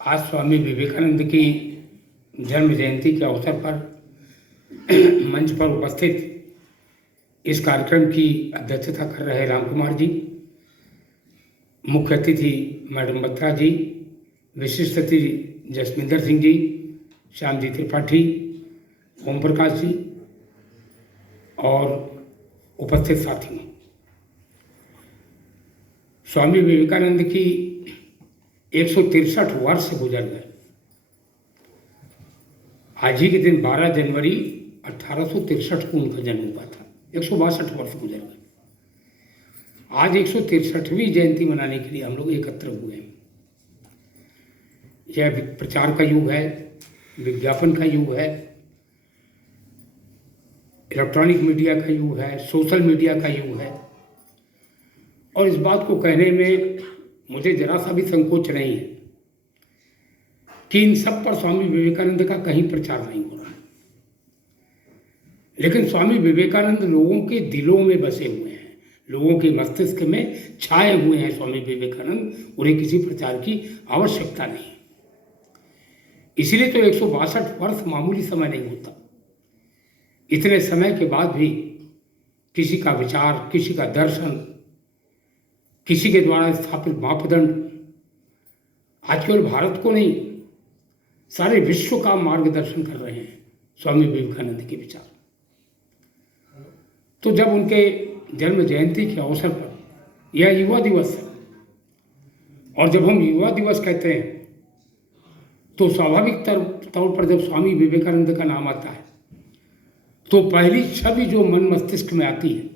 आज स्वामी विवेकानंद की जन्म जयंती के अवसर पर मंच पर उपस्थित इस कार्यक्रम की अध्यक्षता कर रहे राम कुमार जी, मुख्य अतिथि मैडम बत्रा जी, विशिष्ट अतिथि जसमिंदर सिंह जी, श्याम जी त्रिपाठी, ओम प्रकाश जी और उपस्थित साथियों, स्वामी विवेकानंद की 163 वर्ष गुजर गए। आज ही के दिन 12 जनवरी 1863 को उनका जन्म हुआ था। 162 वर्ष गुजर गए। आज 163वीं जयंती मनाने के लिए हम लोग एकत्र हुए हैं। यह प्रचार का युग है, विज्ञापन का युग है, इलेक्ट्रॉनिक मीडिया का युग है, सोशल मीडिया का युग है। और इस बात को कहने में मुझे जरा सा भी संकोच नहीं है कि इन सब पर स्वामी विवेकानंद का कहीं प्रचार नहीं हो रहा। लेकिन स्वामी विवेकानंद लोगों के दिलों में बसे हुए हैं, लोगों के मस्तिष्क में छाए हुए हैं। स्वामी विवेकानंद, उन्हें किसी प्रचार की आवश्यकता नहीं। इसलिए तो 162 वर्ष मामूली समय नहीं होता। इतने समय के बाद भी किसी का विचार, किसी का दर्शन, किसी के द्वारा स्थापित मापदंड आज केवल भारत को नहीं, सारे विश्व का मार्गदर्शन कर रहे हैं स्वामी विवेकानंद के विचार। तो जब उनके जन्म जयंती के अवसर पर यह युवा दिवस है, और जब हम युवा दिवस कहते हैं तो स्वाभाविक तौर पर जब स्वामी विवेकानंद का नाम आता है तो पहली छवि जो मन मस्तिष्क में आती है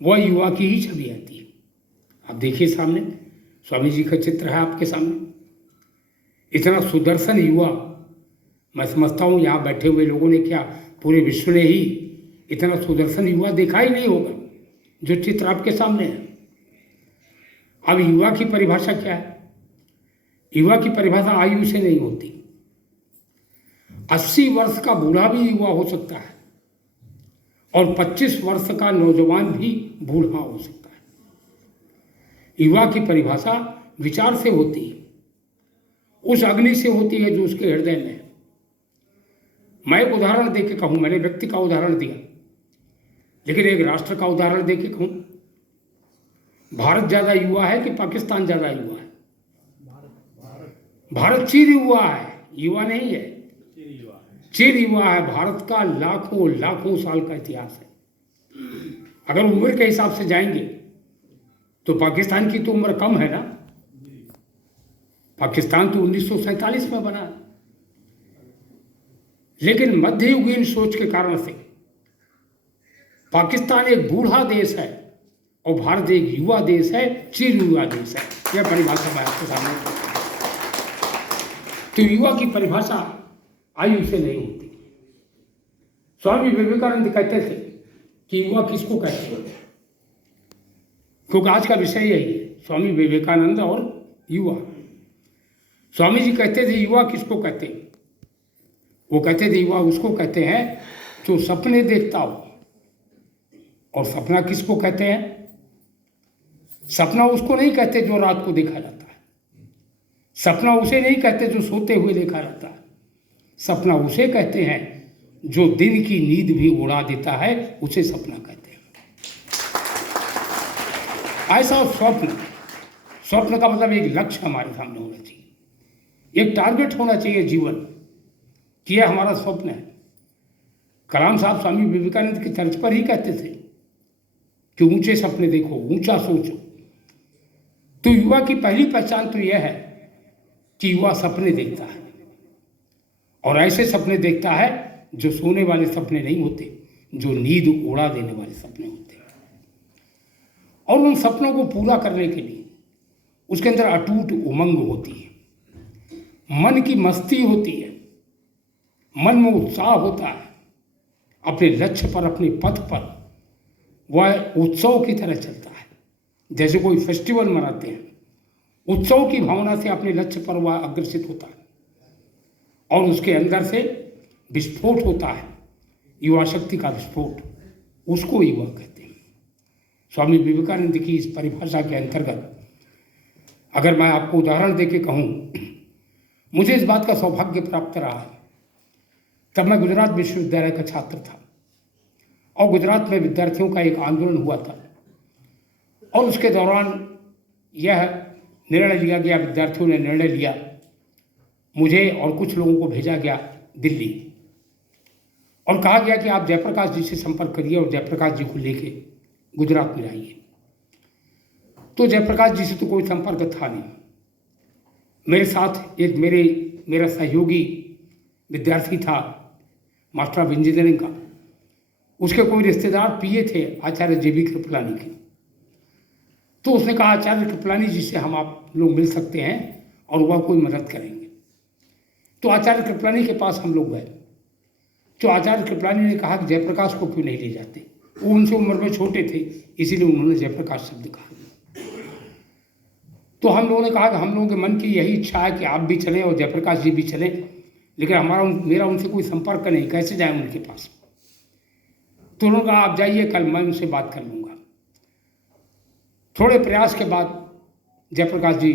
वह युवा की ही छवि आती है। आप देखिए, सामने स्वामी जी का चित्र है आपके सामने। इतना सुदर्शन युवा, मैं समझता हूँ यहाँ बैठे हुए लोगों ने क्या, पूरे विश्व ने ही इतना सुदर्शन युवा देखा ही नहीं होगा जो चित्र आपके सामने है। अब युवा की परिभाषा क्या है? युवा की परिभाषा आयु से नहीं होती। 80 वर्ष का बूढ़ा भी युवा हो सकता है और 25 वर्ष का नौजवान भी बूढ़ा हो सकता है। युवा की परिभाषा विचार से होती है, उस अग्नि से होती है जो उसके हृदय में है। मैं एक उदाहरण दे के कहूँ, मैंने व्यक्ति का उदाहरण दिया, लेकिन एक राष्ट्र का उदाहरण दे के कहूँ, भारत ज़्यादा युवा है कि पाकिस्तान ज़्यादा युवा है? भारत चिर युवा है, युवा नहीं है, चिर युवा है। भारत का लाखों लाखों साल का इतिहास है। अगर उम्र के हिसाब से जाएंगे तो पाकिस्तान की तो उम्र कम है ना। पाकिस्तान तो 1947 में बना, लेकिन मध्ययुगीन सोच के कारण से पाकिस्तान एक बूढ़ा देश है और भारत एक युवा देश है, चिर युवा देश है। यह परिभाषा मैं आपके सामने। तो युवा की परिभाषा आयु से नहीं होती। स्वामी विवेकानंद कहते थे कि युवा किसको कहते हैं, क्योंकि आज का विषय यही है, स्वामी विवेकानंद और युवा। स्वामी जी कहते थे युवा किसको कहते हैं? वो कहते थे युवा उसको कहते हैं जो सपने देखता हो। और सपना किसको कहते हैं? सपना उसको नहीं कहते जो रात को देखा जाता है। सपना उसे नहीं कहते जो सोते हुए देखा जाता है। सपना उसे कहते हैं जो दिन की नींद भी उड़ा देता है, उसे सपना कहते हैं। ऐसा स्वप्न का मतलब एक लक्ष्य हमारे सामने होना चाहिए, एक टारगेट होना चाहिए जीवन कि यह हमारा स्वप्न है। कलाम साहब स्वामी विवेकानंद की तर्ज पर ही कहते थे कि ऊंचे सपने देखो, ऊंचा सोचो। तो युवा की पहली पहचान तो यह है कि युवा सपने देखता है, और ऐसे सपने देखता है जो सोने वाले सपने नहीं होते, जो नींद उड़ा देने वाले सपने होते हैं। और उन सपनों को पूरा करने के लिए उसके अंदर अटूट उमंग होती है, मन की मस्ती होती है, मन में उत्साह होता है। अपने लक्ष्य पर, अपने पथ पर वह उत्सव की तरह चलता है। जैसे कोई फेस्टिवल मनाते हैं, उत्सव की भावना से अपने लक्ष्य पर वह अग्रसित होता है और उसके अंदर से विस्फोट होता है, युवा शक्ति का विस्फोट, उसको युवा कहते हैं। स्वामी विवेकानंद की इस परिभाषा के अंतर्गत अगर मैं आपको उदाहरण देके कहूँ मुझे इस बात का सौभाग्य प्राप्त रहा है, तब मैं गुजरात विश्वविद्यालय का छात्र था और गुजरात में विद्यार्थियों का एक आंदोलन हुआ था और उसके दौरान यह निर्णय लिया गया, विद्यार्थियों ने निर्णय लिया, मुझे और कुछ लोगों को भेजा गया दिल्ली और कहा गया कि आप जयप्रकाश जी से संपर्क करिए और जयप्रकाश जी को लेके गुजरात में आइए। तो जयप्रकाश जी से तो कोई संपर्क था नहीं। मेरे साथ एक मेरा सहयोगी विद्यार्थी था मास्टर ऑफ इंजीनियरिंग का, उसके कोई रिश्तेदार पीए थे आचार्य JB कृपलानी के। तो उसने कहा आचार्य कृपलानी जी से हम आप लोग मिल सकते हैं और वह कोई मदद करेंगे। तो आचार्य कृपलानी के पास हम लोग गए। तो आचार्य कृपलानी ने कहा कि जयप्रकाश को क्यों नहीं ले जाते। वो उनसे उम्र में छोटे थे, इसीलिए उन्होंने जयप्रकाश शब्द कहा। तो हम लोगों ने कहा कि हम लोगों के मन की यही इच्छा है कि आप भी चलें और जयप्रकाश जी भी चलें, लेकिन मेरा उनसे कोई संपर्क नहीं, कैसे जाएं उनके पास। तो उन्होंने कहा आप जाइए, कल मैं उनसे बात कर लूँगा। थोड़े प्रयास के बाद जयप्रकाश जी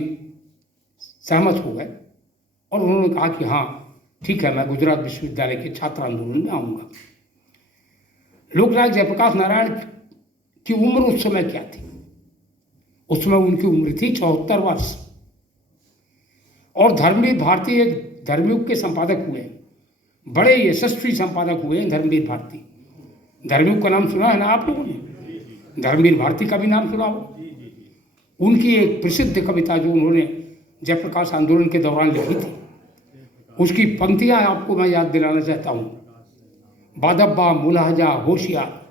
सहमत हो गए और उन्होंने कहा कि हाँ ठीक है, मैं गुजरात विश्वविद्यालय के छात्र आंदोलन में आऊँगा। लोकनायक जयप्रकाश नारायण की उम्र उस समय क्या थी? उस समय उनकी उम्र थी 74 वर्ष और धर्मवीर भारती एक धर्मयुग के संपादक हुए, बड़े यशस्वी संपादक हुए हैं धर्मवीर भारती। धर्मयुग का नाम सुना है ना आप लोगों ने? धर्मवीर भारती का भी नाम सुना हो। उनकी एक प्रसिद्ध कविता जो उन्होंने जयप्रकाश आंदोलन के दौरान लिखी थी, उसकी पंक्तियां आपको मैं याद दिलाना चाहता हूँ। बादब्बा मुलाहजा होशियार,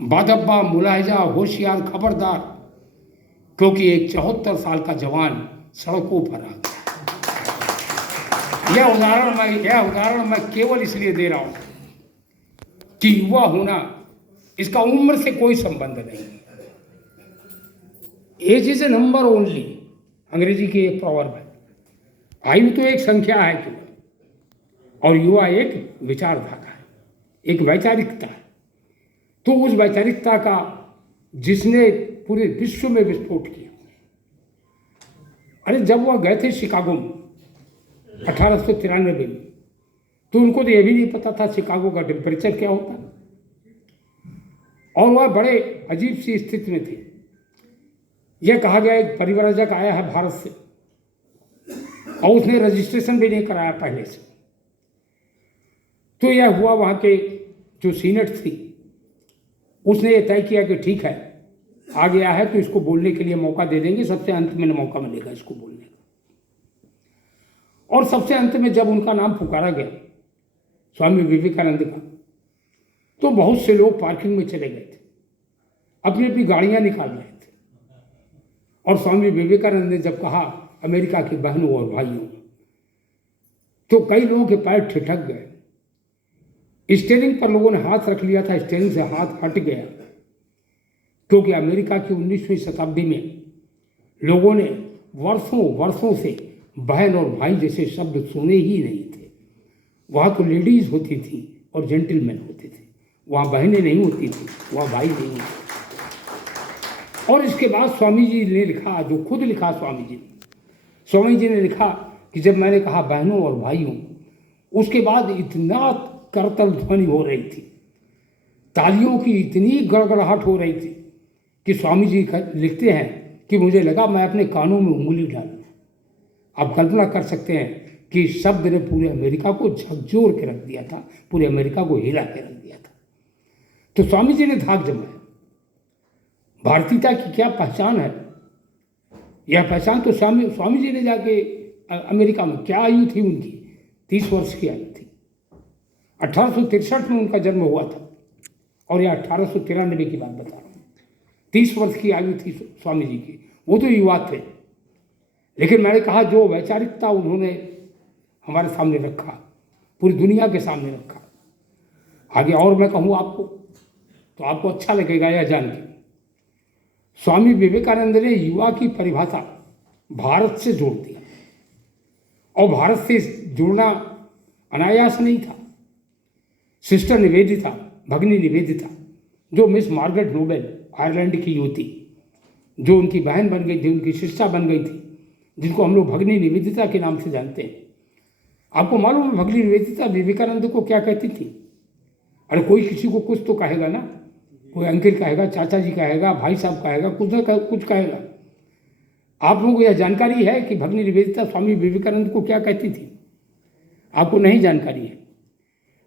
बादब्बा मुलाहजा होशियार खबरदार, क्योंकि एक 74 साल का जवान सड़कों पर आ गया। यह उदाहरण मैं केवल इसलिए दे रहा हूं कि युवा होना इसका उम्र से कोई संबंध नहीं। Age is a number only, अंग्रेजी की एक प्रॉवर्ब है। आयु तो एक संख्या है केवल, और युवा एक विचारधारा है, एक वैचारिकता है। तो उस वैचारिकता का जिसने पूरे विश्व में विस्फोट किया, अरे जब वह गए थे शिकागो में 1893 में, तो उनको तो यह भी नहीं पता था शिकागो का टेम्परेचर क्या होता, और वह बड़े अजीब सी स्थिति में थे। यह कहा गया एक परिव्राजक आया है भारत से और उसने रजिस्ट्रेशन भी नहीं कराया पहले से। तो यह हुआ, वहाँ के जो सीनेट थी उसने ये तय किया कि ठीक है आ गया है तो इसको बोलने के लिए मौका दे देंगे, सबसे अंत में मौका मिलेगा इसको बोलने का। और सबसे अंत में जब उनका नाम पुकारा गया स्वामी विवेकानंद का, तो बहुत से लोग पार्किंग में चले गए थे, अपनी अपनी गाड़ियां निकाल रहे थे। और स्वामी विवेकानंद ने जब कहा अमेरिका की बहनों और भाइयों, तो कई लोगों के पैर ठिठक गए। स्टीयरिंग पर लोगों ने हाथ रख लिया था, स्टीयरिंग से हाथ हट गया, क्योंकि अमेरिका की 19वीं शताब्दी में लोगों ने वर्षों से बहन और भाई जैसे शब्द सुने ही नहीं थे। वहाँ तो लेडीज होती थी और जेंटलमैन होते थे, वहाँ बहनें नहीं होती थी, वहाँ भाई नहीं होते। और इसके बाद स्वामी जी ने लिखा, जो खुद लिखा स्वामी जी ने लिखा कि जब मैंने कहा बहनों और भाइयों, उसके बाद इतना करतल ध्वनि हो रही थी, तालियों की इतनी गड़गड़ाहट हो रही थी कि स्वामी जी लिखते हैं कि मुझे लगा मैं अपने कानों में उंगली डालूं। आप कल्पना कर सकते हैं कि शब्द ने पूरे अमेरिका को झकझोर के रख दिया था, पूरे अमेरिका को हिला के रख दिया था। तो स्वामी जी ने धाक जमाया। भारतीयता की क्या पहचान है, यह पहचान तो स्वामी जी ने जाके अमेरिका में, क्या आयु थी उनकी, 30 वर्ष की आयु थी। 1863 में उनका जन्म हुआ था और यह 1893 की बात बता रहा हूँ। 30 वर्ष की आयु थी स्वामी जी की, वो तो युवा थे। लेकिन मैंने कहा जो वैचारिकता उन्होंने हमारे सामने रखा, पूरी दुनिया के सामने रखा, आगे और मैं कहूँ आपको तो आपको अच्छा लगेगा यह जान के। स्वामी विवेकानंद ने युवा की परिभाषा भारत से जोड़ दिया, और भारत से जुड़ना अनायास नहीं था। सिस्टर निवेदिता, भगिनी निवेदिता, जो मिस मार्गरेट नोबेल आयरलैंड की युवती, जो उनकी बहन बन गई थी, उनकी शिष्या बन गई थी, जिनको हम लोग भगिनी निवेदिता के नाम से जानते हैं। आपको मालूम है भगिनी निवेदिता विवेकानंद को क्या कहती थी? अरे कोई किसी को कुछ तो कहेगा ना, कोई अंकिल कहेगा, चाचा जी कहेगा, भाई साहब कहेगा, कुछ ना कुछ कहेगा। आप लोगों को यह जानकारी है कि भगिनी निवेदिता स्वामी विवेकानंद को क्या कहती थी? आपको नहीं जानकारी है।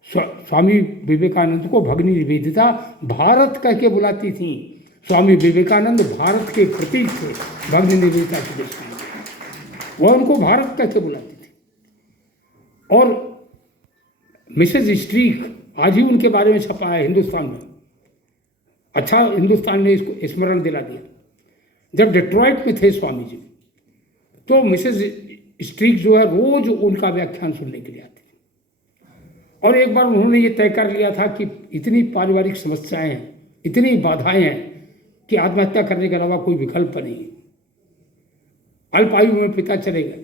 स्वामी विवेकानंद को भगिनी निवेदिता भारत कह के बुलाती थी। स्वामी विवेकानंद भारत के प्रतीक थे। भगिनी निवेदिता के देश में वह उनको भारत कह के बुलाती थी। और मिसेज स्ट्रीक आज ही उनके बारे में छपा है हिंदुस्तान में। अच्छा, हिंदुस्तान ने इसको स्मरण दिला दिया। जब डेट्रॉइट में थे स्वामी जी, तो मिसेज स्ट्रीक जो है रोज उनका व्याख्यान सुनने के लिए आती थी। और एक बार उन्होंने ये तय कर लिया था कि इतनी पारिवारिक समस्याएं हैं, इतनी बाधाएं हैं कि आत्महत्या करने के अलावा कोई विकल्प नहीं। अल्पायु में पिता चले गए,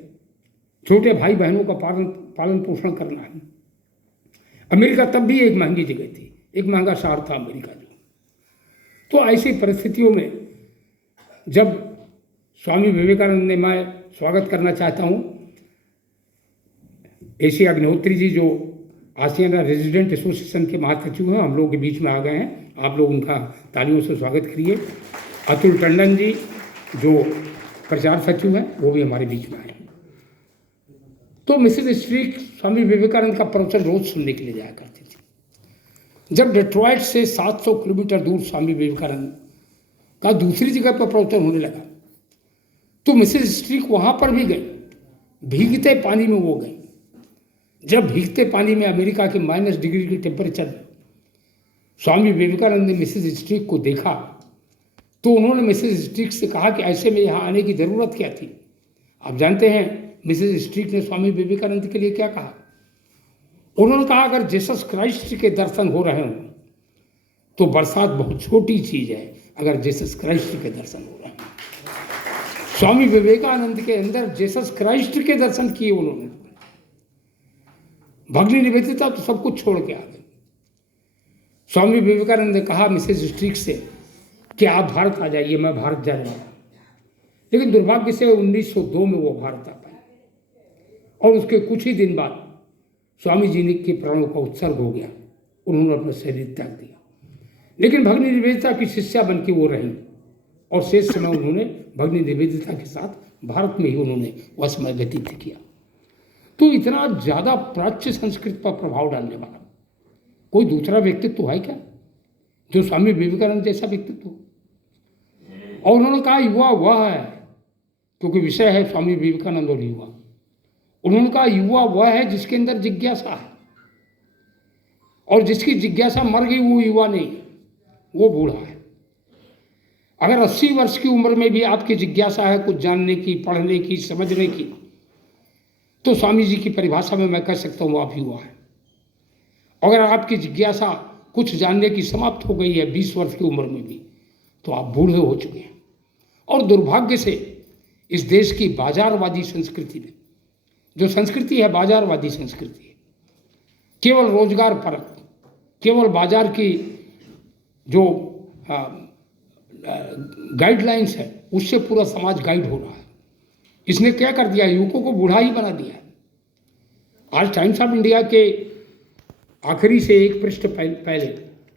छोटे भाई बहनों का पालन पोषण करना है। अमेरिका तब भी एक महंगी जगह थी, एक महंगा शहर था अमेरिका जो। तो ऐसी परिस्थितियों में जब स्वामी विवेकानंद ने, मैं स्वागत करना चाहता हूँ एसी अग्निहोत्री जी जो आसियाना रेजिडेंट एसोसिएशन के महासचिव हैं, हम लोगों के बीच में आ गए हैं। आप लोग उनका तालियों से स्वागत करिए। अतुल टंडन जी जो प्रचार सचिव हैं, वो भी हमारे बीच में आए। तो मिसेज स्ट्रीक स्वामी विवेकानंद का प्रवचन रोज सुनने के लिए जाया करती थी। जब डेट्रॉइट से 700 किलोमीटर दूर स्वामी विवेकानंद का दूसरी जगह पर प्रवचन होने लगा, तो मिसेज स्ट्रीक वहां पर भी गई। भीगते पानी में वो गई। जब भीगते पानी में अमेरिका के -डिग्री के टेम्परेचर में स्वामी विवेकानंद ने मिसेज स्ट्रीक को देखा, तो उन्होंने मिसेज स्ट्रीक से कहा कि ऐसे में यहाँ आने की ज़रूरत क्या थी। आप जानते हैं मिसेज स्ट्रीक ने स्वामी विवेकानंद के लिए क्या कहा? उन्होंने कहा अगर जीसस क्राइस्ट के दर्शन हो रहे हों तो बरसात बहुत छोटी चीज़ है अगर जीसस क्राइस्ट के दर्शन हो रहे हैं। स्वामी विवेकानंद के अंदर जीसस क्राइस्ट के दर्शन किए उन्होंने। भगिनी निवेदिता तो सब कुछ छोड़ के आ गए। स्वामी विवेकानंद ने कहा मिसेज स्ट्रीक से कि आप भारत आ जाइए, मैं भारत जा रहा हूँ। लेकिन दुर्भाग्य से 1902 में वो भारत आ पाए और उसके कुछ ही दिन बाद स्वामी जी ने के प्राणों का उत्सर्ग हो गया, उन्होंने अपना शरीर त्याग दिया। लेकिन भगिनी निवेदिता की शिष्या बन के वो रही और शेष समय उन्होंने भगिनी निवेदिता के साथ भारत में ही उन्होंने वह समय व्यतीत किया। तो इतना ज़्यादा प्राच्य संस्कृत पर प्रभाव डालने वाला कोई दूसरा व्यक्तित्व है क्या जो स्वामी विवेकानंद जैसा व्यक्तित्व? और उन्होंने कहा युवा वह है, क्योंकि विषय है स्वामी विवेकानंद और युवा। उन्होंने कहा युवा वह है जिसके अंदर जिज्ञासा है, और जिसकी जिज्ञासा मर गई वो युवा नहीं, वो बूढ़ा है। अगर 80 वर्ष की उम्र में भी आपकी जिज्ञासा है कुछ जानने की, पढ़ने की, समझने की, तो स्वामी जी की परिभाषा में मैं कह सकता हूँ आप युवा हैं। अगर आपकी जिज्ञासा कुछ जानने की समाप्त हो गई है 20 वर्ष की उम्र में भी, तो आप बूढ़े हो चुके हैं। और दुर्भाग्य से इस देश की बाजारवादी संस्कृति में, जो संस्कृति है बाजारवादी संस्कृति है, केवल रोजगार परक, केवल बाजार की जो गाइडलाइंस है उससे पूरा समाज गाइड हो रहा है। इसने क्या कर दिया, युवकों को बूढ़ा ही बना दिया है। आज टाइम्स ऑफ इंडिया के आखिरी से एक पृष्ठ पहले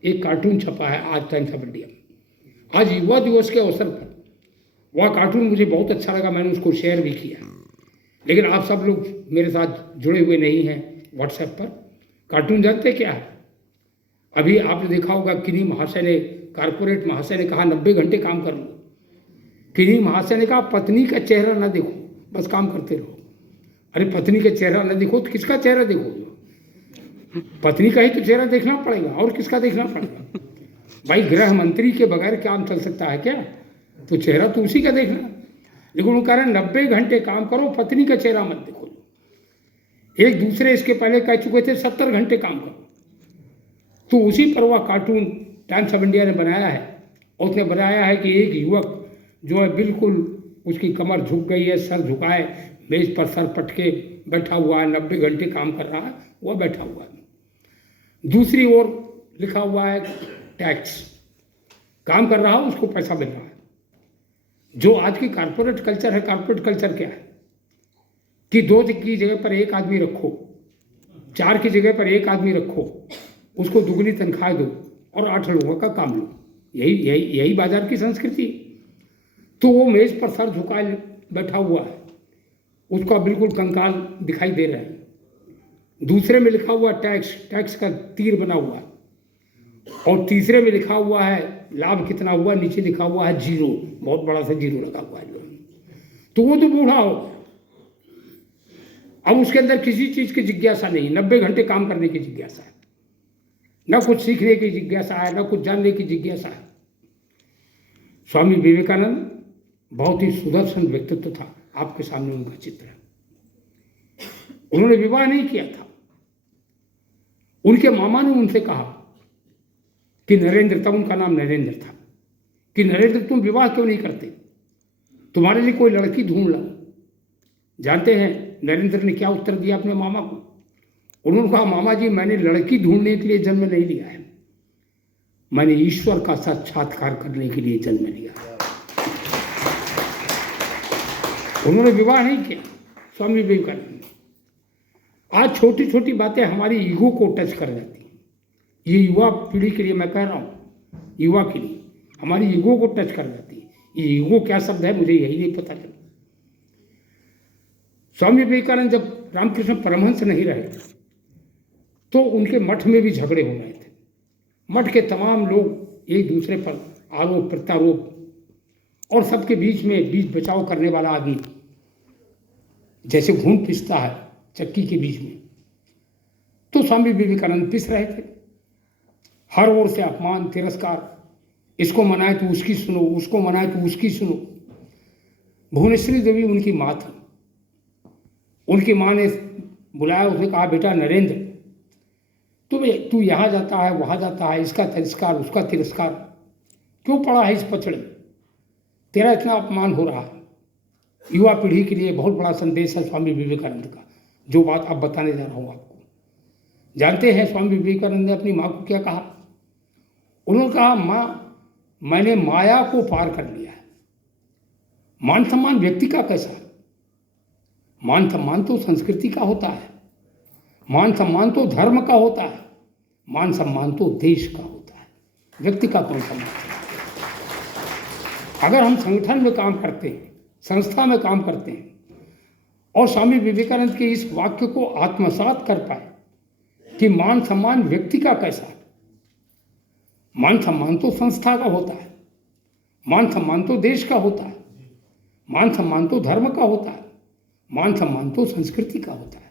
एक कार्टून छपा है आज टाइम्स ऑफ इंडिया में। आज युवा दिवस के अवसर पर वह कार्टून मुझे बहुत अच्छा लगा, मैंने उसको शेयर भी किया। लेकिन आप सब लोग मेरे साथ जुड़े हुए नहीं हैं व्हाट्सएप पर। कार्टून जानते क्या है? अभी आपने देखा होगा किन्हीं महाशय ने, कारपोरेट महाशय ने कहा 90 घंटे काम कर लो। किन्हीं महाशय ने कहा पत्नी का चेहरा न देखो, बस काम करते रहो। अरे पत्नी का चेहरा न देखो तो किसका चेहरा देखोगे? पत्नी का ही तो चेहरा देखना पड़ेगा, और किसका देखना पड़ेगा? भाई गृह मंत्री के बगैर काम चल सकता है क्या? तो चेहरा तो उसी का देखना। लेकिन वो कह रहे हैं 90 घंटे काम करो, पत्नी का चेहरा मत देखो। एक दूसरे इसके पहले कह चुके थे 70 घंटे काम करो। तो उसी पर वह कार्टून टाइम्स ऑफ इंडिया ने बनाया है। और उसने बनाया है कि एक युवक जो है बिल्कुल उसकी कमर झुक गई है, सर झुकाए, मेज पर सर पटके बैठा हुआ है, 90 घंटे काम कर रहा है, वह बैठा हुआ है। दूसरी ओर लिखा हुआ है टैक्स, काम कर रहा है, उसको पैसा मिल रहा है। जो आज की कारपोरेट कल्चर है, कारपोरेट कल्चर क्या है? कि 2 की जगह पर 1 आदमी रखो, 4 की जगह पर 1 आदमी रखो, उसको दुगनी तनख्वाह दो और 8 लोगों का काम लो। यही बाजार की संस्कृति है। तो वो मेज पर सर झुकाए बैठा हुआ है, उसका बिल्कुल कंकाल दिखाई दे रहा है। दूसरे में लिखा हुआ टैक्स का तीर बना हुआ है, और तीसरे में लिखा हुआ है लाभ कितना हुआ, नीचे लिखा हुआ है 0, बहुत बड़ा सा 0 लगा हुआ है। तो वो तो बूढ़ा हो, अब उसके अंदर किसी चीज की जिज्ञासा नहीं, 90 घंटे काम करने की जिज्ञासा है, ना कुछ सीखने की जिज्ञासा है, ना कुछ जानने की जिज्ञासा है। स्वामी विवेकानंद बहुत ही सुदर्शन व्यक्तित्व था, आपके सामने उनका चित्र है। उन्होंने विवाह नहीं किया था। उनके मामा ने उनसे कहा कि नरेंद्र, तब उनका नाम नरेंद्र था, कि नरेंद्र तुम विवाह क्यों नहीं करते, तुम्हारे लिए कोई लड़की ढूंढ ला। जानते हैं नरेंद्र ने क्या उत्तर दिया अपने मामा को? उन्होंने कहा, मामा जी मैंने लड़की ढूंढने के लिए जन्म नहीं लिया है, मैंने ईश्वर का साक्षात्कार करने के लिए जन्म लिया है। उन्होंने विवाह नहीं किया स्वामी विवेकानंद। आज छोटी छोटी बातें हमारी ईगो को टच कर जाती हैं। ये युवा पीढ़ी के लिए मैं कह रहा हूँ, युवा के लिए हमारी ईगो को टच कर जाती है। ये ईगो क्या शब्द है मुझे यही नहीं पता चला। स्वामी विवेकानंद जब रामकृष्ण परमहंस नहीं रहे तो उनके मठ में भी झगड़े हो रहे थे। मठ के तमाम लोग एक दूसरे पर आरोप प्रत्यारोप, और सबके बीच में बीच बचाव करने वाला आदमी जैसे घून पिसता है चक्की के बीच में, तो स्वामी विवेकानंद पिस रहे थे। हर ओर से अपमान तिरस्कार, इसको मनाए तो उसकी सुनो, उसको मनाए तो उसकी सुनो। भुवनेश्वरी देवी उनकी माँ थी। उनकी माँ ने बुलाया, उसने कहा, बेटा नरेंद्र, तू यहाँ जाता है वहाँ जाता है, इसका तिरस्कार उसका तिरस्कार, क्यों पड़ा है इस पचड़े, तेरा इतना अपमान हो रहा है। युवा पीढ़ी के लिए बहुत बड़ा संदेश है स्वामी विवेकानंद का, जो बात अब बताने जा रहा हूँ आपको। जानते हैं स्वामी विवेकानंद ने अपनी माँ को क्या कहा? उन्होंने कहा, माँ मैंने माया को पार कर लिया है। मान सम्मान व्यक्ति का कैसा है? मान सम्मान तो संस्कृति का होता है, मान सम्मान तो धर्म का होता है, मान सम्मान तो देश का होता है, व्यक्ति का कौन सम्मान? अगर हम संगठन में काम करते हैं, संस्था में काम करते हैं, और स्वामी विवेकानंद के इस वाक्य को आत्मसात कर पाए कि मान सम्मान व्यक्ति का कैसा है, मान सम्मान तो संस्था का होता है, मान सम्मान तो देश का होता है, मान सम्मान तो धर्म का होता है, मान सम्मान तो संस्कृति का होता है,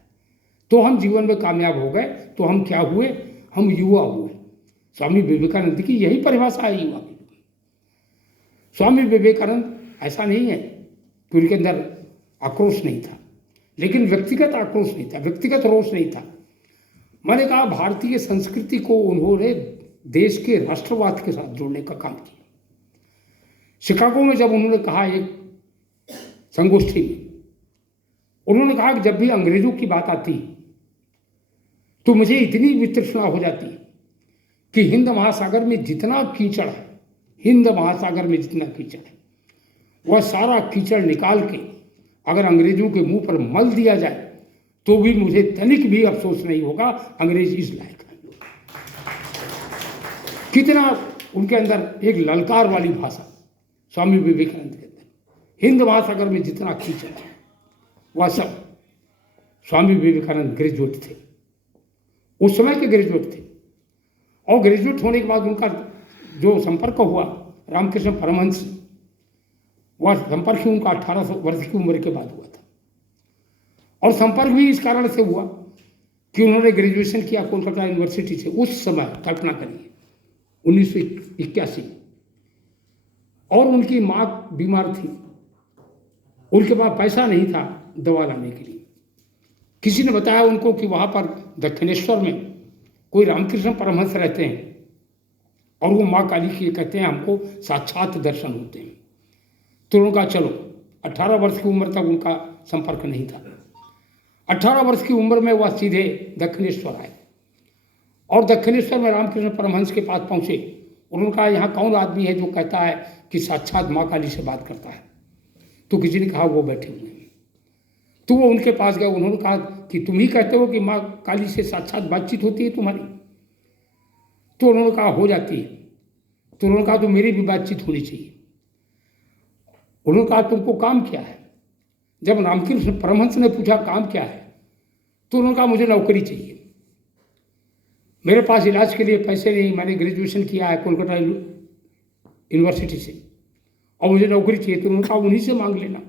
तो हम जीवन में कामयाब हो गए। तो हम क्या हुए? हम युवा हुए। स्वामी विवेकानंद की यही परिभाषा है युवा की। स्वामी विवेकानंद ऐसा नहीं है कि उनके अंदर आक्रोश नहीं था, लेकिन व्यक्तिगत आक्रोश नहीं था, व्यक्तिगत रोष नहीं था। मैंने कहा, भारतीय संस्कृति को उन्होंने देश के राष्ट्रवाद के साथ जोड़ने का काम किया। शिकागो में जब उन्होंने कहा, एक संगोष्ठी में उन्होंने कहा कि जब भी अंग्रेजों की बात आती तो मुझे इतनी वितृष्णा हो जाती कि हिंद महासागर में जितना कीचड़ है, हिंद महासागर में जितना कीचड़ है, वह सारा कीचड़ निकाल के अगर अंग्रेजों के मुंह पर मल दिया जाए तो भी मुझे तनिक भी अफसोस नहीं होगा, अंग्रेज इस लायक है। कितना उनके अंदर एक ललकार वाली भाषा स्वामी विवेकानंद के अंदर। हिंद महासागर में जितना कीचड़ है वह सब। स्वामी विवेकानंद ग्रेजुएट थे, उस समय के ग्रेजुएट थे, और ग्रेजुएट होने के बाद उनका जो संपर्क हुआ रामकृष्ण परमहंस, वह संपर्क ही उनका 18 वर्ष की उम्र के बाद हुआ था। और संपर्क भी इस कारण से हुआ कि उन्होंने ग्रेजुएशन किया कोलकाता यूनिवर्सिटी से। उस समय कल्पना करिए 1981, और उनकी माँ बीमार थी, उनके पास पैसा नहीं था दवा लाने के लिए। किसी ने बताया उनको कि वहाँ पर दक्षिणेश्वर में कोई रामकृष्ण परमहंस रहते हैं और वो माँ काली के कहते हैं हमको साक्षात दर्शन होते हैं। तो उन्होंने कहा चलो। 18 वर्ष की उम्र तक उनका संपर्क नहीं था। 18 वर्ष की उम्र में वह सीधे दक्षिणेश्वर आए और दक्षिणेश्वर में रामकृष्ण परमहंस के पास पहुँचे। उन्होंने कहा यहाँ कौन आदमी है जो कहता है कि साक्षात माँ काली से बात करता है? तो किसी ने कहा वो बैठे हुए हैं। तो वो उनके पास गए, उन्होंने कहा कि तुम ही कहते हो कि माँ काली से साक्षात बातचीत होती है तुम्हारी? तो उन्होंने कहा हो जाती है। तो उन्होंने कहा तो मेरी भी बातचीत होनी चाहिए। उन्होंने कहा तुमको काम क्या है? जब रामकृष्ण परमहंस ने पूछा काम क्या है, तो उन्होंने कहा मुझे नौकरी चाहिए, मेरे पास इलाज के लिए पैसे नहीं, मैंने ग्रेजुएशन किया है कोलकाता यूनिवर्सिटी से और मुझे नौकरी चाहिए। तो उन्होंने कहा उन्हीं से मांग लेना।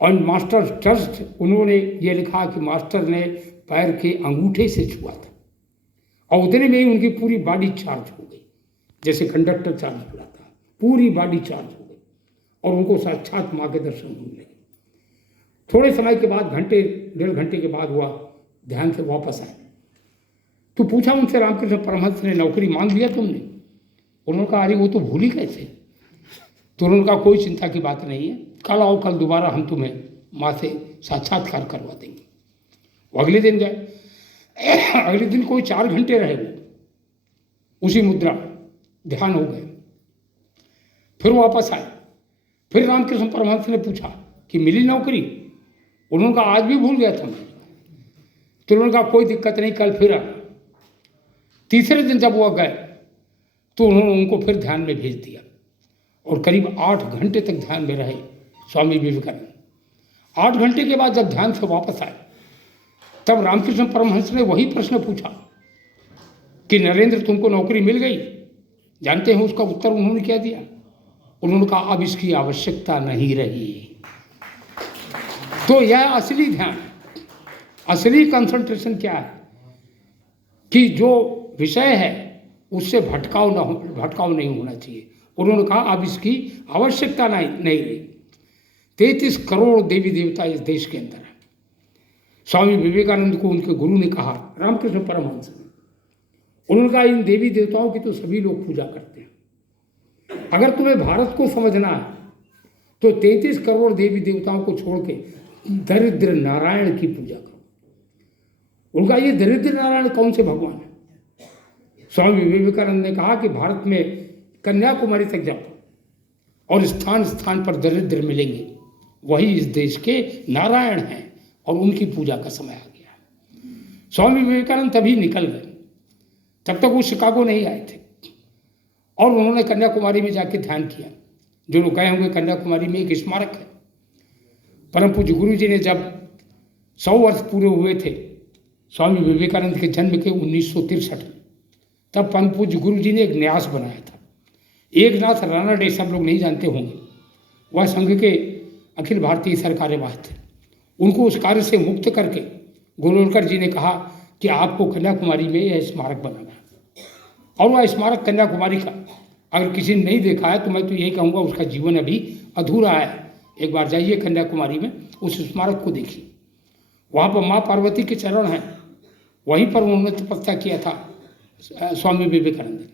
और मास्टर ट्रस्ट उन्होंने ये लिखा कि मास्टर ने पैर के अंगूठे से छुआ था और उतने में ही उनकी पूरी बॉडी चार्ज हो गई, जैसे कंडक्टर चार्ज हो जाता है, पूरी बॉडी चार्ज हो गई और उनको साक्षात माँ के दर्शन होने लगे। थोड़े समय के बाद, घंटे 1.5 घंटे के बाद हुआ, ध्यान से वापस आए तो पूछा उनसे, रामकृष्ण परमहंस ने नौकरी मांग लिया तुमने? उन्होंने कहा अरे वो तो भूल ही कैसे। तो उन्होंने कहा कोई चिंता की बात नहीं है, कल आओ, कल दोबारा हम तुम्हें माँ से साक्षात्कार करवा देंगे। वो अगले दिन गए। अगले दिन कोई 4 घंटे रहे वो उसी मुद्रा, ध्यान हो गए। फिर वापस आए। फिर रामकृष्ण परमहंस ने पूछा कि मिली नौकरी? उन्होंने कहा आज भी भूल गया था मैं। तो उन्होंने कहा कोई दिक्कत नहीं, कल फिर आना। तीसरे दिन जब वो गए तो उन्होंने उनको फिर ध्यान में भेज दिया और करीब 8 घंटे तक ध्यान में रहे स्वामी विवेकानंद। 8 घंटे के बाद जब ध्यान से वापस आए तब रामकृष्ण परमहंस ने वही प्रश्न पूछा कि नरेंद्र तुमको नौकरी मिल गई? जानते हैं उसका उत्तर उन्होंने क्या दिया? उन्होंने कहा अब इसकी आवश्यकता नहीं रही। तो यह असली ध्यान, असली कंसंट्रेशन क्या है कि जो विषय है उससे भटकाव नहीं होना चाहिए। उन्होंने कहा अब इसकी आवश्यकता नहीं रही। 33 करोड़ देवी देवता इस देश के अंदर है। स्वामी विवेकानंद को उनके गुरु ने कहा, रामकृष्ण परमहंस ने, उन्होंने कहा इन देवी देवताओं की तो सभी लोग पूजा करते हैं, अगर तुम्हें भारत को समझना है तो 33 करोड़ देवी देवताओं को छोड़ के दरिद्र नारायण की पूजा करो। उनका ये दरिद्र नारायण कौन से भगवान है? स्वामी विवेकानंद ने कहा कि भारत में कन्याकुमारी तक जाओ और स्थान स्थान पर दरिद्र मिलेंगे, वही इस देश के नारायण हैं और उनकी पूजा का समय आ गया है। स्वामी विवेकानंद तभी निकल गए, तब तक वो शिकागो नहीं आए थे और उन्होंने कन्याकुमारी में जाके ध्यान किया। जो लोग गए होंगे, कन्याकुमारी में एक स्मारक है। परम पूज्य गुरु जी ने जब 100 वर्ष पूरे हुए थे स्वामी विवेकानंद के जन्म के 1963 में, तब परम पूज्य गुरु जी ने एक न्यास बनाया था। एकनाथ रानडे सब लोग नहीं जानते होंगे, वह संघ के अखिल भारतीय सरकार्यवाह थे। उनको उस कार्य से मुक्त करके गोलवलकर जी ने कहा कि आपको कन्याकुमारी में यह स्मारक बनाना है। और वह स्मारक कन्याकुमारी का अगर किसी ने नहीं देखा है तो मैं तो यही कहूँगा उसका जीवन अभी अधूरा है। एक बार जाइए कन्याकुमारी में, उस स्मारक को देखिए। वहाँ पर माँ पार्वती के चरण हैं, वहीं पर उन्होंने तपस्या किया था स्वामी विवेकानंद ने।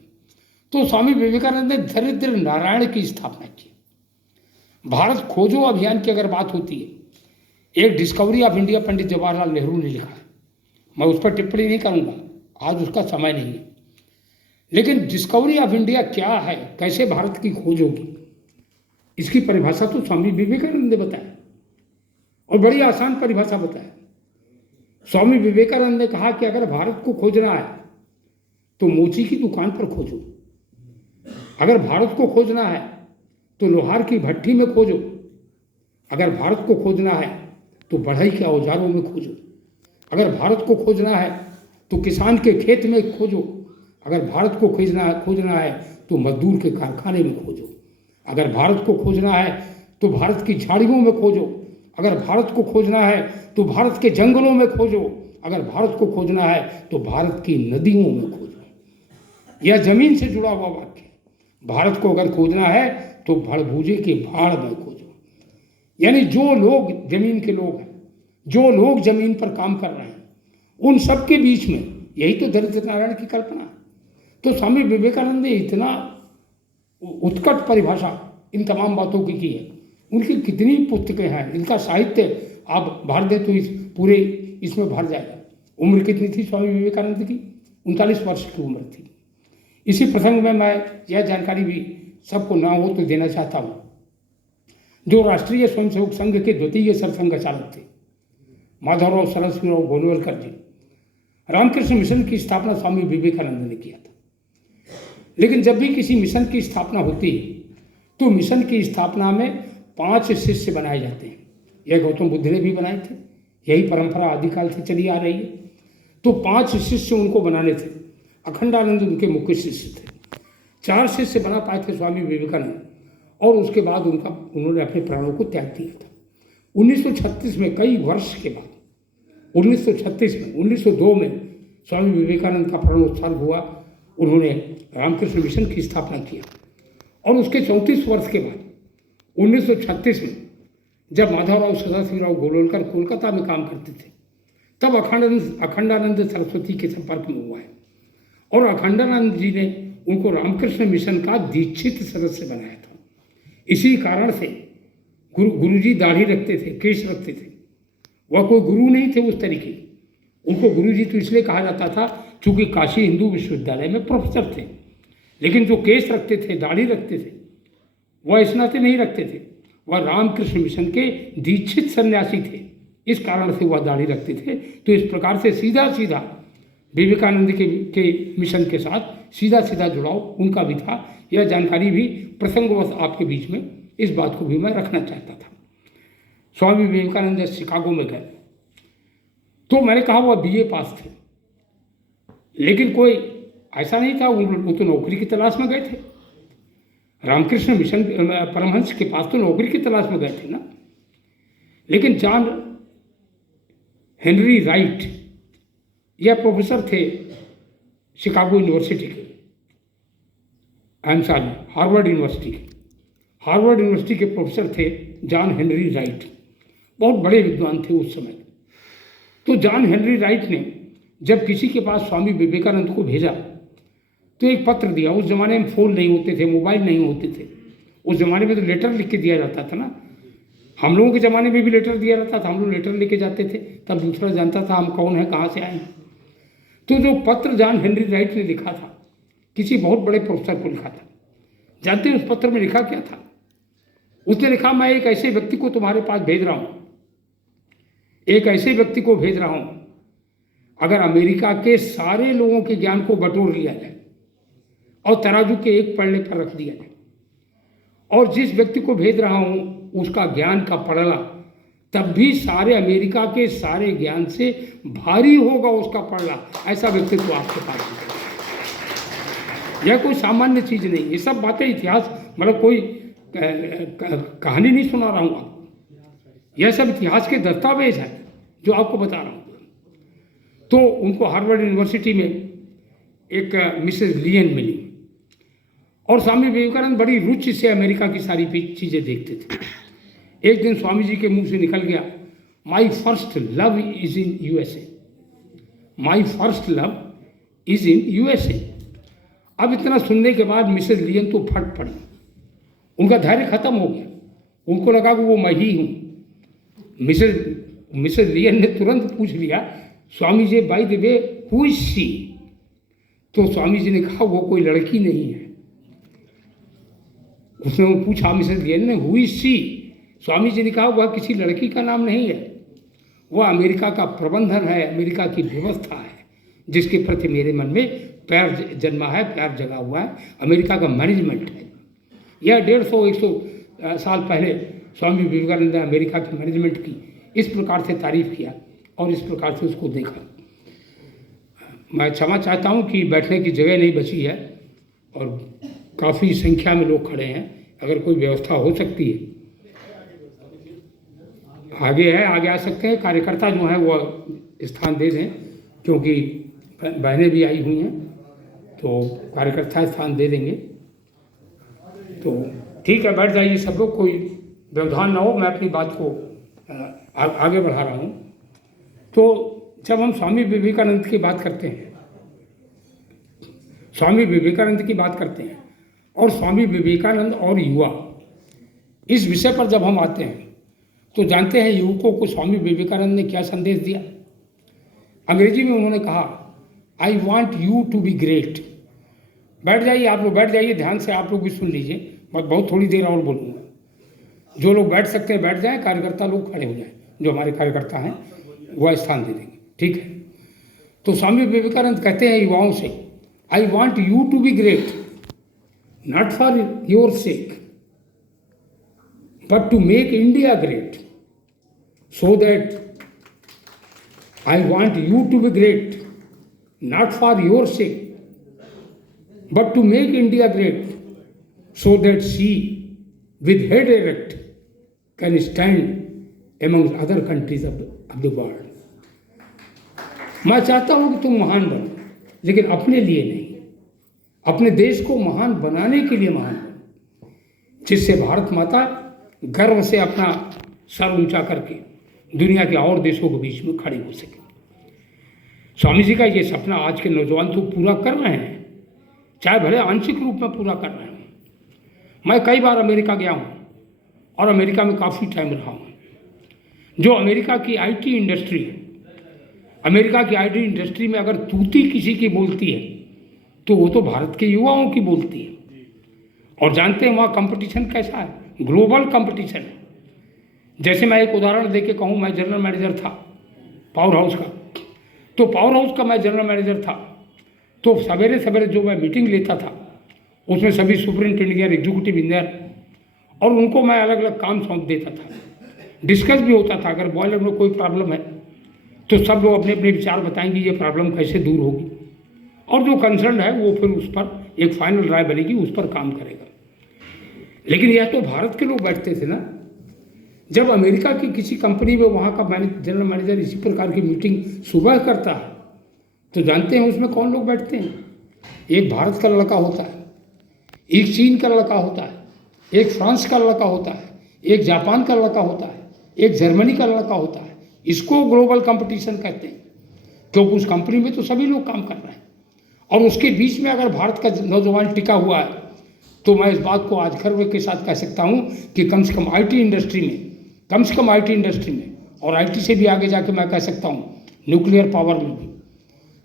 तो स्वामी विवेकानंद ने दरिद्र नारायण की स्थापना की। भारत खोजो अभियान की अगर बात होती है, एक discovery of India Pandit Jawaharlal Nehru ने लिखा है, मैं उस पर टिप्पणी नहीं करूँगा, आज उसका समय नहीं है। लेकिन डिस्कवरी ऑफ इंडिया क्या है, कैसे भारत की खोज होगी, इसकी परिभाषा तो स्वामी विवेकानंद ने बताया और बड़ी आसान परिभाषा बताया। स्वामी विवेकानंद ने कहा कि अगर भारत को खोजना है तो मोची की दुकान पर खोजो, अगर भारत को खोजना है तो लोहार की भट्टी में खोजो, अगर भारत को खोजना है तो बढ़ई के औजारों में खोजो, अगर भारत को खोजना है तो किसान के खेत में खोजो, अगर भारत को खोजना है तो मजदूर के कारखाने में खोजो, अगर भारत को खोजना है तो भारत की झाड़ियों में खोजो, अगर भारत को खोजना है तो भारत के जंगलों में खोजो, अगर भारत को खोजना है तो भारत की नदियों में खोजो। यह जमीन से जुड़ा हुआ वाक्य है। भारत को अगर खोजना है तो भड़भूजे के भाड़ में खोजो। यानी जो लोग जमीन के लोग हैं, जो लोग जमीन पर काम कर रहे हैं, उन सब के बीच में, यही तो दरिद्र नारायण की कल्पना है। तो स्वामी विवेकानंद ने इतना उत्कट परिभाषा इन तमाम बातों की है। उनकी कितनी पुस्तकें हैं, इनका साहित्य आप भर दे तो इस पूरे इसमें भर जाएगा। उम्र कितनी थी स्वामी विवेकानंद की? 39 वर्ष की उम्र थी। इसी प्रसंग में मैं यह जानकारी भी सबको ना हो तो देना चाहता हूँ जो राष्ट्रीय स्वयंसेवक संघ के द्वितीय सरसंघचालक थे, माधवराव सरस्वतीराव गोलवलकर जी। रामकृष्ण मिशन की स्थापना स्वामी विवेकानंद ने किया था। लेकिन जब भी किसी मिशन की स्थापना होती है तो मिशन की स्थापना में 5 शिष्य बनाए जाते हैं। यह गौतम बुद्ध ने भी बनाए थे, यही परंपरा आदिकाल से चली आ रही है। तो 5 शिष्य उनको बनाने थे। अखंडानंद उनके मुख्य शिष्य थे। 4 शिष्य बना पाए थे स्वामी विवेकानंद, और उसके बाद उन्होंने अपने प्राणों को त्याग दिया था। 1936 में, कई वर्ष के बाद, 1936 में, 1902 में स्वामी विवेकानंद का प्राणोत्सव हुआ। उन्होंने रामकृष्ण मिशन की स्थापना किया, और उसके 34 वर्ष के बाद 1936 में जब माधवराव सदाशिवराव गोलवलकर कोलकाता में काम करते थे, तब अखंडानंद सरस्वती के संपर्क में हुआ है, और अखंडानंद जी ने उनको रामकृष्ण मिशन का दीक्षित सदस्य बनाया था। इसी कारण से गुरुजी दाढ़ी रखते थे, केश रखते थे। वह कोई गुरु नहीं थे उस तरीके। उनको गुरुजी तो इसलिए कहा जाता था क्योंकि काशी हिंदू विश्वविद्यालय में प्रोफेसर थे। लेकिन जो केश रखते थे, दाढ़ी रखते थे, वह इस नाते नहीं रखते थे, वह रामकृष्ण मिशन के दीक्षित सन्यासी थे। इस कारण से वह दाढ़ी रखते थे। तो इस प्रकार से सीधा सीधा विवेकानंद के मिशन के साथ सीधा सीधा जुड़ाव उनका भी था। यह जानकारी भी प्रसंगवश आपके बीच में, इस बात को भी मैं रखना चाहता था। स्वामी विवेकानंद जब शिकागो में गए तो मैंने कहा वह BA पास थे, लेकिन कोई ऐसा नहीं था, वो तो नौकरी की तलाश में गए थे। रामकृष्ण मिशन परमहंस के पास तो नौकरी की तलाश में गए थे ना। लेकिन जॉन हेनरी राइट, यह प्रोफेसर थे शिकागो यूनिवर्सिटी के, हार्वर्ड यूनिवर्सिटी के। हार्वर्ड यूनिवर्सिटी के प्रोफेसर थे जॉन हेनरी राइट, बहुत बड़े विद्वान थे उस समय। तो जॉन हेनरी राइट ने जब किसी के पास स्वामी विवेकानंद को भेजा तो एक पत्र दिया। उस ज़माने में फ़ोन नहीं होते थे, मोबाइल नहीं होते थे। उस ज़माने में तो लेटर लिख के दिया जाता था ना। हम लोगों के ज़माने में भी लेटर दिया जाता था, हम लोग लेटर लेके जाते थे, तब दूसरा जानता था हम कौन है, कहाँ से आए हैं। तो जो पत्र जॉन हेनरी राइट ने लिखा था, किसी बहुत बड़े प्रोफेसर को लिखा था। जानते हैं उस पत्र में लिखा क्या था? उसने लिखा, मैं एक ऐसे व्यक्ति को तुम्हारे पास भेज रहा हूँ, एक ऐसे व्यक्ति को भेज रहा हूँ, अगर अमेरिका के सारे लोगों के ज्ञान को बटोर लिया जाए और तराजू के एक पलड़े पर रख दिया जाए, और जिस व्यक्ति को भेज रहा हूँ उसका ज्ञान का पलड़ा तब भी सारे अमेरिका के सारे ज्ञान से भारी होगा उसका पलड़ा, ऐसा व्यक्तित्व आपके पास है। यह कोई सामान्य चीज़ नहीं, ये सब बातें इतिहास, मतलब कोई कहानी नहीं सुना रहा हूँ आपको, यह सब इतिहास के दस्तावेज हैं जो आपको बता रहा हूँ। तो उनको हार्वर्ड यूनिवर्सिटी में एक मिसेस लियन मिली, और स्वामी विवेकानंद बड़ी रुचि से अमेरिका की सारी चीज़ें देखते थे। एक दिन स्वामी जी के मुंह से निकल गया, my first love is in USA, my first love is in USA। अब इतना सुनने के बाद मिसेस लियन तो फट पड़ी, उनका धैर्य खत्म हो गया। उनको लगा कि वो मैं ही हूँ। मिसेस लियन ने तुरंत पूछ लिया, Swami ji by the way who is she? तो स्वामी जी ने कहा वो कोई लड़की नहीं है। उसने वो पूछा मिसेस लियन ने, who is she? Swami ji ने कहा वह किसी लड़की का नाम नहीं है, वह अमेरिका का प्रबंधन है, अमेरिका की व्यवस्था है जिसके प्रति मेरे मन में प्यार जन्मा है, प्यार जगा हुआ है। अमेरिका का मैनेजमेंट है। यह 150-100 साल पहले स्वामी विवेकानंद ने अमेरिका की मैनेजमेंट की इस प्रकार से तारीफ किया और इस प्रकार से उसको देखा। मैं क्षमा चाहता हूँ कि बैठने की जगह नहीं बची है और काफ़ी संख्या में लोग खड़े हैं। अगर कोई व्यवस्था हो सकती है, आगे है, आगे आ सकते हैं। कार्यकर्ता जो हैं वो स्थान दे दें, क्योंकि बहनें भी आई हुई हैं, तो कार्यकर्ता स्थान दे देंगे। तो ठीक है, बैठ जाइए सब लोग, कोई व्यवधान ना हो, मैं अपनी बात को आगे बढ़ा रहा हूँ। तो जब हम स्वामी विवेकानंद की बात करते हैं, स्वामी विवेकानंद की बात करते हैं और स्वामी विवेकानंद और युवा, इस विषय पर जब हम आते हैं तो जानते हैं युवकों को स्वामी विवेकानंद ने क्या संदेश दिया। अंग्रेजी में उन्होंने कहा, I want you to be great. बैठ जाइए आप लोग, बैठ जाइए, ध्यान से आप लोग भी सुन लीजिए, मैं बहुत थोड़ी देर और बोलूँगा। जो लोग बैठ सकते हैं बैठ जाएं, कार्यकर्ता लोग खड़े हो जाएं, जो हमारे कार्यकर्ता हैं वह स्थान दे देंगे, ठीक है। तो स्वामी विवेकानंद कहते हैं युवाओं से, I want you to be great, not for your sake but to make India great, so that I want you to be great, not for your sake but to make India great, so that she, with head erect, can stand among other countries of the world. मैं चाहता हूं कि तुम महान बनो, लेकिन अपने लिए नहीं, अपने देश को महान बनाने के लिए महान बनो, जिससे भारत माता गर्व से अपना सर ऊंचा करके दुनिया के और देशों के बीच में खड़ी हो सके। स्वामी जी का ये सपना आज के नौजवान तो पूरा कर रहे हैं, चाहे भले आंशिक रूप में पूरा कर रहे हैं। मैं कई बार अमेरिका गया हूँ और अमेरिका में काफ़ी टाइम रहा हूँ। जो अमेरिका की आईटी इंडस्ट्री है, अमेरिका की आईटी इंडस्ट्री में अगर तूती किसी की बोलती है तो वो तो भारत के युवाओं की बोलती है। और जानते हैं वहाँ कंपटीशन कैसा है, ग्लोबल कंपटीशन है। जैसे मैं एक उदाहरण दे के कहूँ, मैं जनरल मैनेजर था पावर हाउस का, तो पावर हाउस का मैं जनरल मैनेजर था, तो सवेरे सवेरे जो मैं मीटिंग लेता था उसमें सभी सुपरिंटेंडेंट एग्जीक्यूटिव इंजीनियर और उनको मैं अलग अलग काम सौंप देता था। डिस्कस भी होता था, अगर बॉयलर में कोई प्रॉब्लम है तो सब लोग अपने अपने विचार बताएंगे ये प्रॉब्लम कैसे दूर होगी, और जो कंसर्न है वो फिर उस पर एक फाइनल राय बनेगी, उस पर काम करेगा। लेकिन यह तो भारत के लोग बैठते थे ना। जब अमेरिका की किसी कंपनी में वहाँ का जनरल मैनेजर इसी प्रकार की मीटिंग सुबह करता है तो जानते हैं उसमें कौन लोग बैठते हैं। एक भारत का लड़का होता है, एक चीन का लड़का होता है, एक फ्रांस का लड़का होता है, एक जापान का लड़का होता है, एक जर्मनी का लड़का होता है। इसको ग्लोबल कंपटीशन कहते हैं, क्योंकि उस कंपनी में तो सभी लोग काम कर रहे हैं। और उसके बीच में अगर भारत का नौजवान टिका हुआ है तो मैं इस बात को आज गर्व के साथ कह सकता हूँ कि कम से कम आईटी इंडस्ट्री में और आईटी से भी आगे जाके मैं कह सकता हूँ न्यूक्लियर पावर में भी,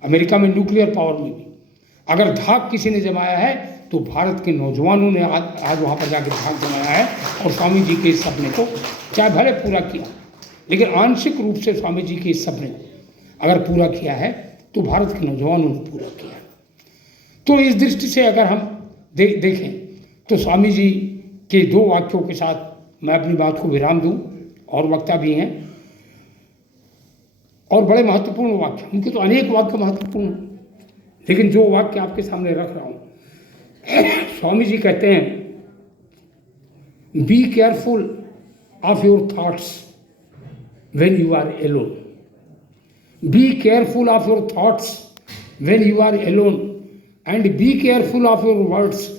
अमेरिका में न्यूक्लियर पावर में भी अगर धाक किसी ने जमाया है तो भारत के नौजवानों ने आज वहाँ पर जाकर धाक जमाया है। और स्वामी जी के इस सपने को चाहे भले पूरा किया, लेकिन आंशिक रूप से स्वामी जी के इस सपने को अगर पूरा किया है तो भारत के नौजवानों ने पूरा किया। तो इस दृष्टि से अगर हम देखें तो स्वामी जी के दो वाक्यों के साथ मैं अपनी बात को विराम दूं, और वक्ता भी हैं और बड़े महत्वपूर्ण वाक्य, उनके तो अनेक वाक्य महत्वपूर्ण हैं, लेकिन जो वाक्य आपके सामने रख रहा हूं, स्वामी जी कहते हैं, be careful of your thoughts when you are alone, be careful of your thoughts when you are alone and be careful of your words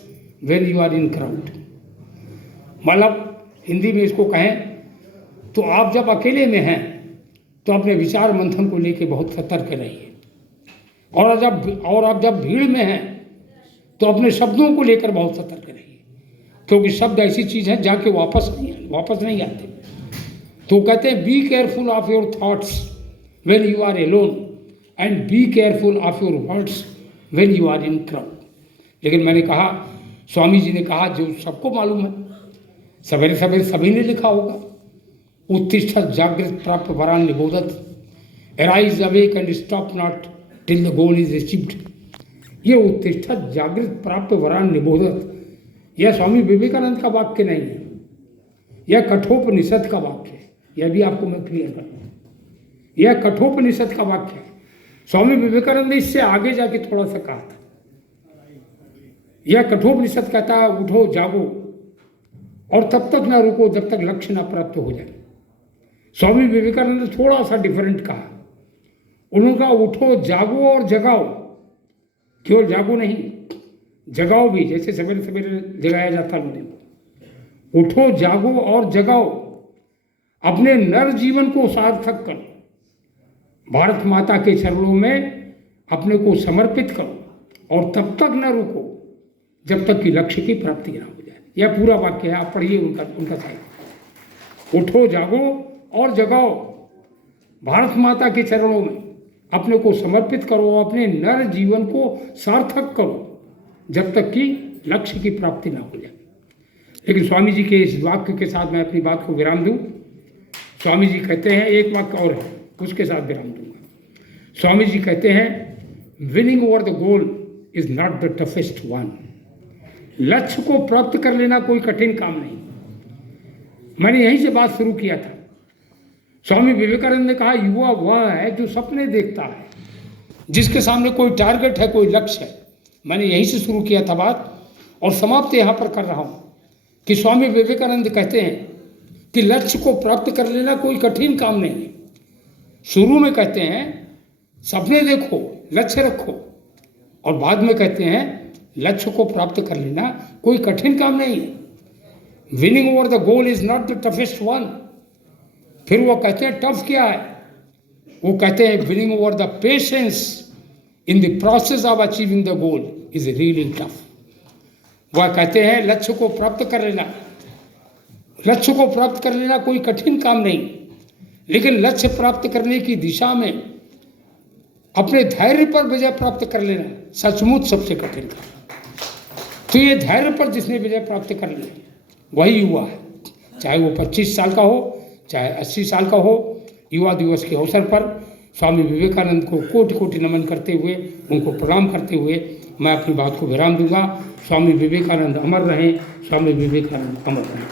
when you are in crowd. मतलब हिंदी में इसको कहें तो आप जब अकेले में हैं तो अपने विचार मंथन को लेकर बहुत सतर्क रहिए, और आप जब भीड़ में हैं तो अपने शब्दों को लेकर बहुत सतर्क रहिए, क्योंकि शब्द ऐसी चीज़ है जाके वापस नहीं आते। तो कहते हैं be careful of your thoughts when you are alone and be careful of your words when you are in crowd. लेकिन मैंने कहा, स्वामी जी ने कहा जो सबको मालूम है, सवेरे सवेरे सभी ने लिखा होगा, उत्तिष्ठत जागृत प्राप्त वरान निबोधत, arise awake and stop not till the goal is achieved. ये उत्तिष्ठत जागृत प्राप्त वरान निबोधत यह स्वामी विवेकानंद का वाक्य नहीं है, यह कठोपनिषद का वाक्य है। यह भी आपको मैं क्लियर कर दूँ, यह कठोपनिषद का वाक्य है। स्वामी विवेकानंद ने इससे आगे जाके थोड़ा सा कहा था। यह कठोपनिषद कहता है, उठो जागो और तब तक ना रुको जब तक लक्ष्य ना प्राप्त हो जाए। स्वामी विवेकानंद ने थोड़ा सा डिफरेंट कहा, उन्होंने कहा उठो जागो और जगाओ, केवल जागो नहीं जगाओ भी, जैसे सवेरे सवेरे जगाया जाता है। उठो जागो और जगाओ, अपने नर जीवन को सार्थक करो, भारत माता के चरणों में अपने को समर्पित करो और तब तक न रुको जब तक कि लक्ष्य की प्राप्ति ना हो जाए। यह पूरा वाक्य है, आप पढ़िए उनका साहित्य। उठो जागो और जगाओ, भारत माता के चरणों में अपने को समर्पित करो, अपने नर जीवन को सार्थक करो जब तक कि लक्ष्य की प्राप्ति ना हो जाए। लेकिन स्वामी जी के इस वाक्य के साथ मैं अपनी बात को विराम दूं। स्वामी जी कहते हैं, एक वाक्य और है, उसके साथ विराम दूंगा। स्वामी जी कहते हैं, winning over the goal is not the toughest one. लक्ष्य को प्राप्त कर लेना कोई कठिन काम नहीं। मैंने यहीं से बात शुरू किया था। स्वामी विवेकानंद ने कहा, युवा वह है जो सपने देखता है, जिसके सामने कोई टारगेट है, कोई लक्ष्य है। मैंने यहीं से शुरू किया था बात और समाप्त यहाँ पर कर रहा हूँ कि स्वामी विवेकानंद कहते हैं कि लक्ष्य को प्राप्त कर लेना कोई कठिन काम नहीं है। शुरू में कहते हैं सपने देखो, लक्ष्य रखो, और बाद में कहते हैं लक्ष्य को प्राप्त कर लेना कोई कठिन काम नहीं है। Winning over the goal is not the toughest one. फिर वो कहते हैं टफ क्या है? वो कहते हैं winning over the patience in the process of achieving the goal is really tough. वह कहते हैं लक्ष्य को प्राप्त कर लेना, लक्ष्य को प्राप्त कर लेना कोई कठिन काम नहीं, लेकिन लक्ष्य प्राप्त करने की दिशा में अपने धैर्य पर विजय प्राप्त कर लेना सचमुच सबसे कठिन काम। तो ये धैर्य पर जिसने विजय प्राप्त कर लिया वही युवा है, चाहे वो 25 साल का हो, चाहे 80 साल का हो। युवा दिवस के अवसर पर स्वामी विवेकानंद को कोटि कोटि नमन करते हुए, उनको प्रणाम करते हुए मैं अपनी बात को विराम दूंगा। स्वामी विवेकानंद अमर रहें, स्वामी विवेकानंद अमर रहें।